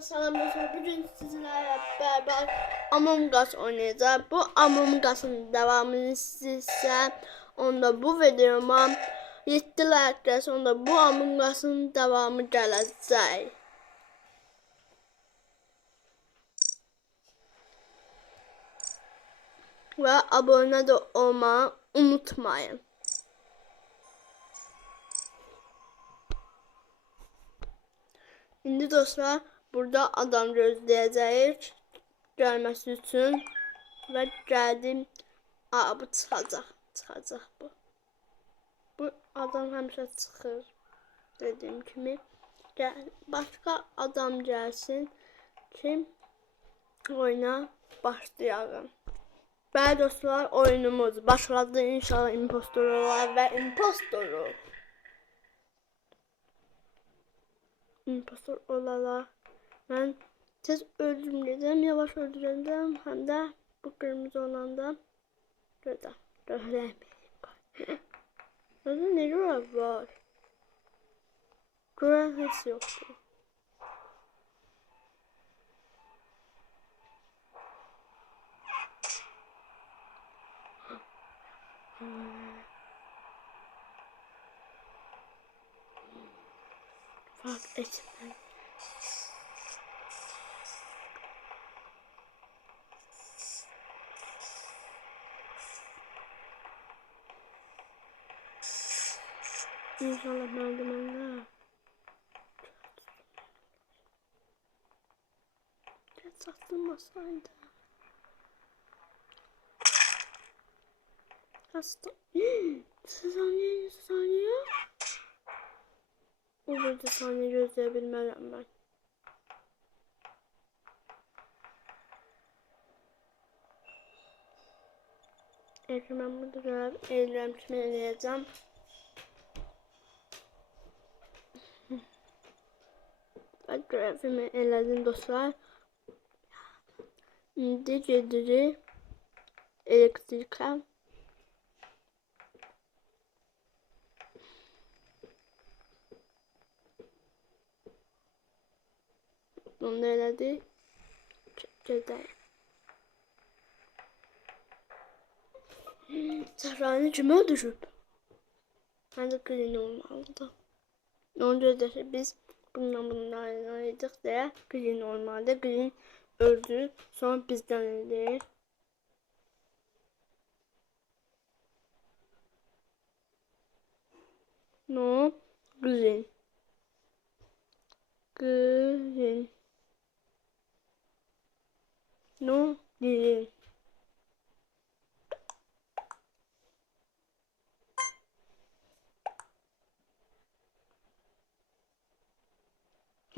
Selamünaleyküm. Bugün sizlerle beraber Among Us oynayacağız. Bu Among Us'ın devamını sizse onda bu videoma 7 like sonra bu Among Us'ın devamı gelecek. Ve abone de olmayı unutmayın. İndi dostlar burada adam gözleyeceğiz gelmesi için ve geldim. Aa bu çıkacak. Çıkacak bu. Bu adam həmişə çıxır. Dediyim kimi. Gel, başka adam gelsin ki oyuna başlayalım. Bəli dostlar oyunumuz başladı. İnşallah impostor olar ve impostoru. impostor olarak ben tez öldürmeyeceğim, yavaş öldüreceğim. Hem de bu kırmızı olanda şurada göremeyin. Orada ne görev var? Hiç yoktu. Fark etmez. İnşallah merdivenler. Geç atılmasaydı. Hasta. saniye, saniye. Burada saniye gözleyebilmeliyim ben. Evet ben burada görev eylem kimi eləyəcəm. Ben görevimi elədim dostlar. İndi gedirik elektrikə. Onu da elədik. Gedək. Səhranı kimə düşüb? Məndə green olmalıdır. Ona görə də ki, biz bundan bundan ayrıldık deyə green olmalıdır. Green öldü. Sonra bizdən öldü. No, green. Green. No, green.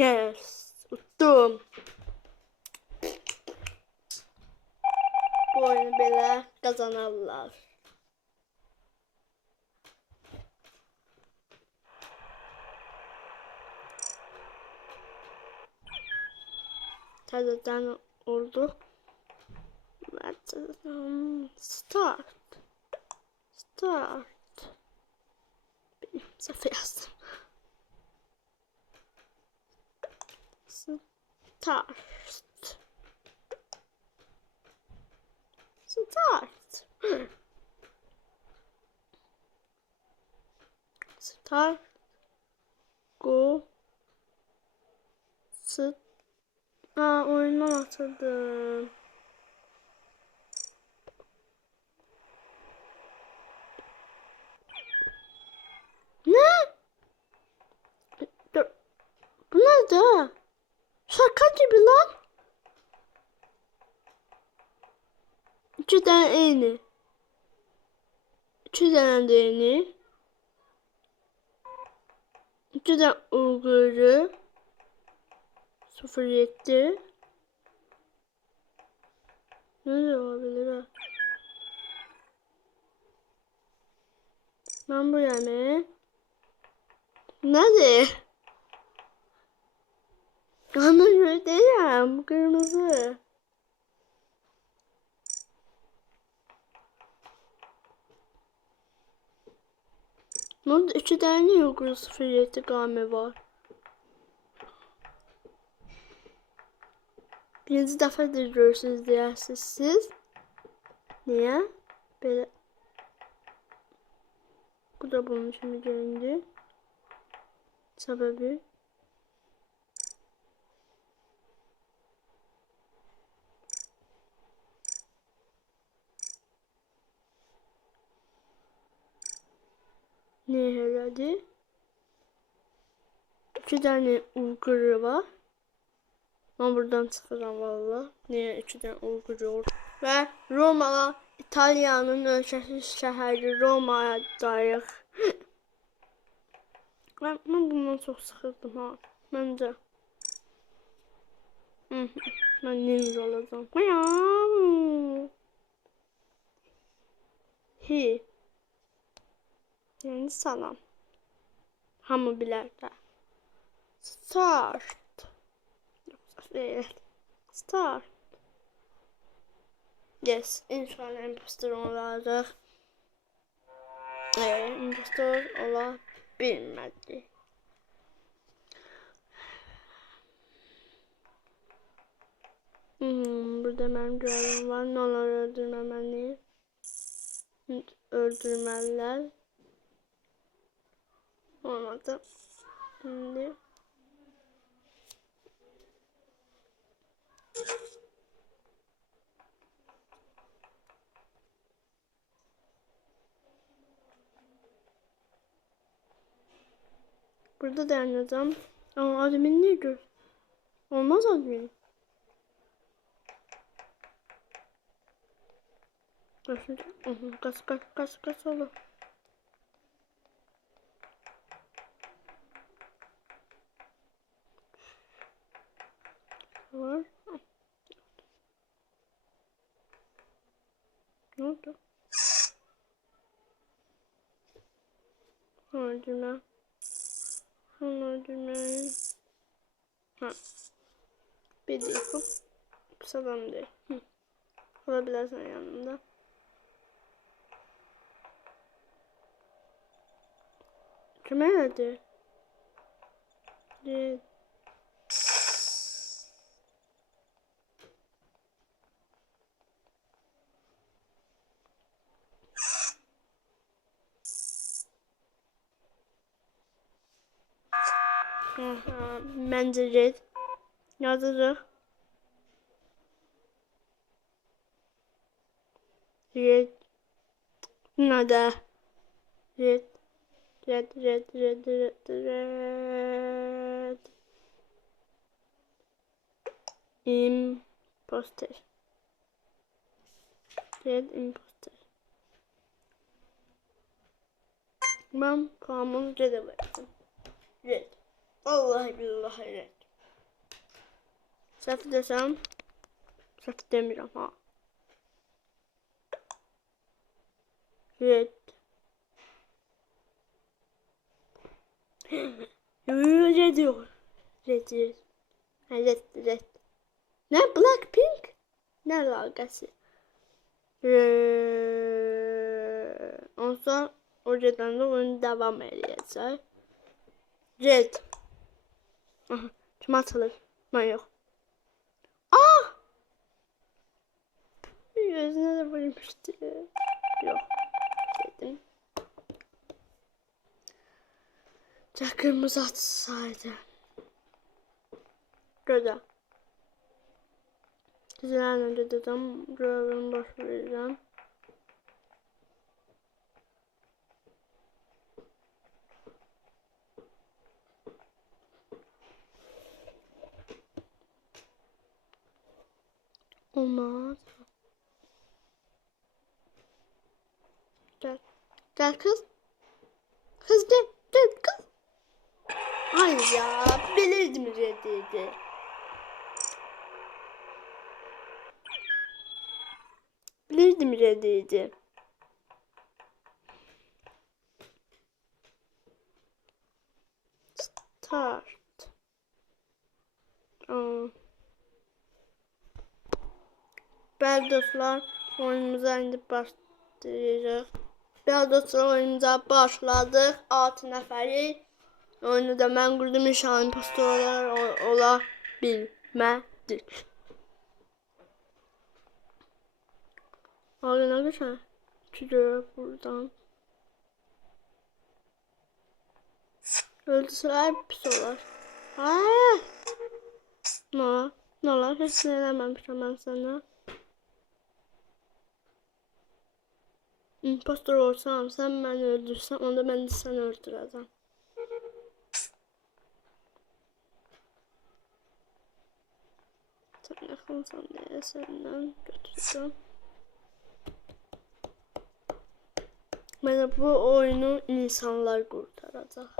Yes, uttum. Bu oyunu belə qazanarlar. Təzədən oldu. Təzədən start. Start. Bir səhv yazdım. Start. Start. Start. Go. Start. Aa oyundan atıldım. Ne? Dur. Bu nerede? Şaka gibi lan. İki tane aynı. İki tane de aynı. İki tane Uygur'u. 07. Ne olabilir ha? Ben bu yani. Nerede? Ama şöyle değil kırmızı. Ne oldu? Üçü tane yok. 07 game var. Birinci dəfədir görürsünüz deyərsiniz siz. Niyə? Belə. Bu da bunun kimi göründü. Səbəbi. Ne elədi? İki tane Uygur'u var. Ben buradan çıkacağım valla. Niye iki tane Uygur yok? Ve Roma, İtalya'nın ölkəsi şehri Roma'ya dair. ben, ben bundan çok sıkıldım ha. Hı hı. ben ninja olacağım. Hi. Yani salam. Hamı bilərlər. Start. Start. Yes, inşallah impostor olacaq. Evet, impostor ola. Hmm, burada mənim görevim var. Nolar öldürməməni. Öldürməliler. Olmadı. Şimdi Burada da anladım. Ama admin nedir? Olmaz admin. Kaç kaç kaç kaç olur. Var. Ne oldu? Öldürme. Öldürme. Ha. Bir değil bu. Kısadan değil. Hı. Olabilirsen yanımda. Kime geldi? Değil. Aha, Bence red. Nada. Red. Red, red, red, red, red. Imposter. Red imposter. Ben puanımı red'e verdim. Red. Vallahi billahi red. Səhv desəm, səhv demirəm ha. Red. red yok. Red, red. Red, red. Ne? Blackpink? Ne alakası? Red. Ondan sonra o redden de oyun devam edeceğiz. Red. Aha, kim atılır? Ben yok. Ah! Gözüne de vurmuştu. Yok. Dedim. Ya kırmızı atsaydı. Göze. Güzel önce dedim. Görevimi başlayacağım. Olmaz. Gel. Gel kız. Kız gel. Gel kız. Hayır ya. Bilirdim reddiydi. Bilirdim reddiydi. Değerli dostlar oyunumuza indi başlayacağız. Değerli dostlar oyunumuza başladık. 6 nəfəri oyunu da mən qurdum inşallah impostorlar ola bilmədik. Oyuna geçen çocuğu buradan. Öldürseler pis olar. Hayır. Ne? Ne olar? Hiç dinlememişim ben sana. İmpostor olsam, sən məni öldürsən, onda mən də səni öldürəcəm. Sen yakınsan diye senden götüreceğim. Bana bu oyunu insanlar kurtaracak.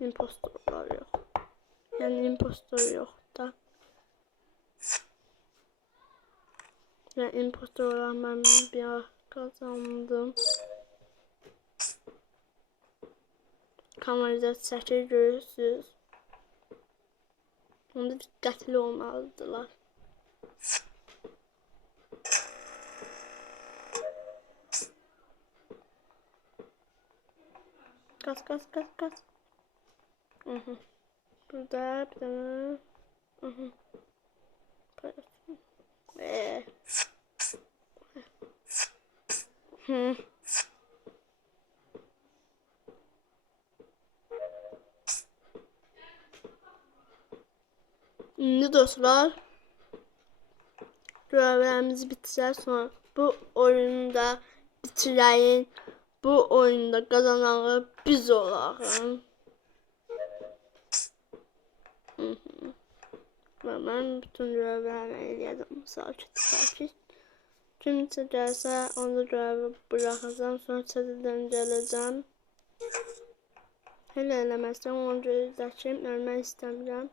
Impostorlar yok. Yani impostor yok da. Ben impostor olan ben bir kazandım. Çəkir görürsünüz. Onda diqqətli olmalıdırlar. Kaç kaç kaç kaç. Hı hı. Burada bir tane. Hı hı. Paylaşım. Ee. Hı. Şimdi dostlar görevlerimizi bitireceğiz sonra bu oyunda bitireyin bu oyunda kazananı biz olalım. Ben bütün görevlerimi eləyəcəm. Sakit sakit. Kimsə gəlsə onu görevi bırakacağım. Sonra təzədən gələcəm. Hələ eləməsəm onu gözləyəcəm. Ölmək istəmirəm.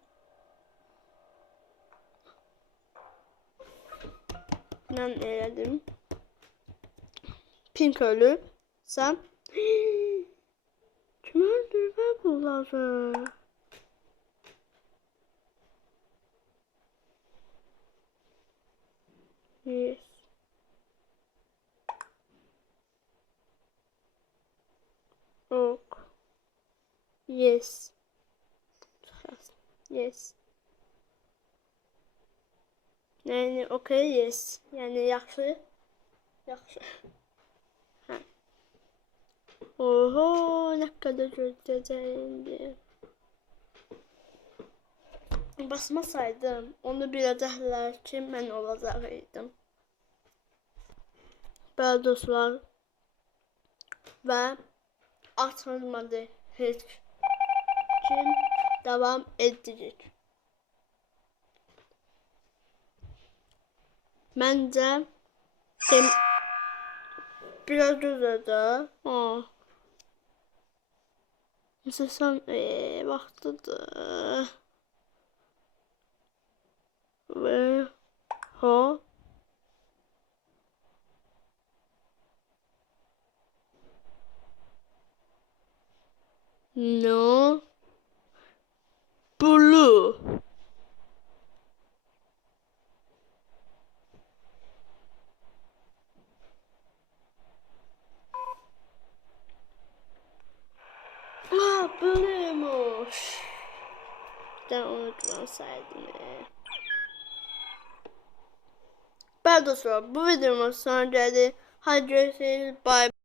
Ben elədim. Pink ölüb. Sən Kim öldürmə bunları? Yes. Ok. Yes. Yes. Yani okey yes. Yani yaxşı. Yaxşı. Hə. Oho, nə qədər gözləyəcəyim. Basmasaydım, onu biləcəklər ki, mən olacaqdım. Belə dostlar. Və açılmadı heç kim devam edecek. Bence dem biraz uzadı. Ha. Mesela sen ee, vaktidir. Ve ha. No. Blue. Aa böyleymiş. Ben unutmasaydım ya. Ben dostlar bu videomuz sonra geldi. Hadi görüşürüz. Bye.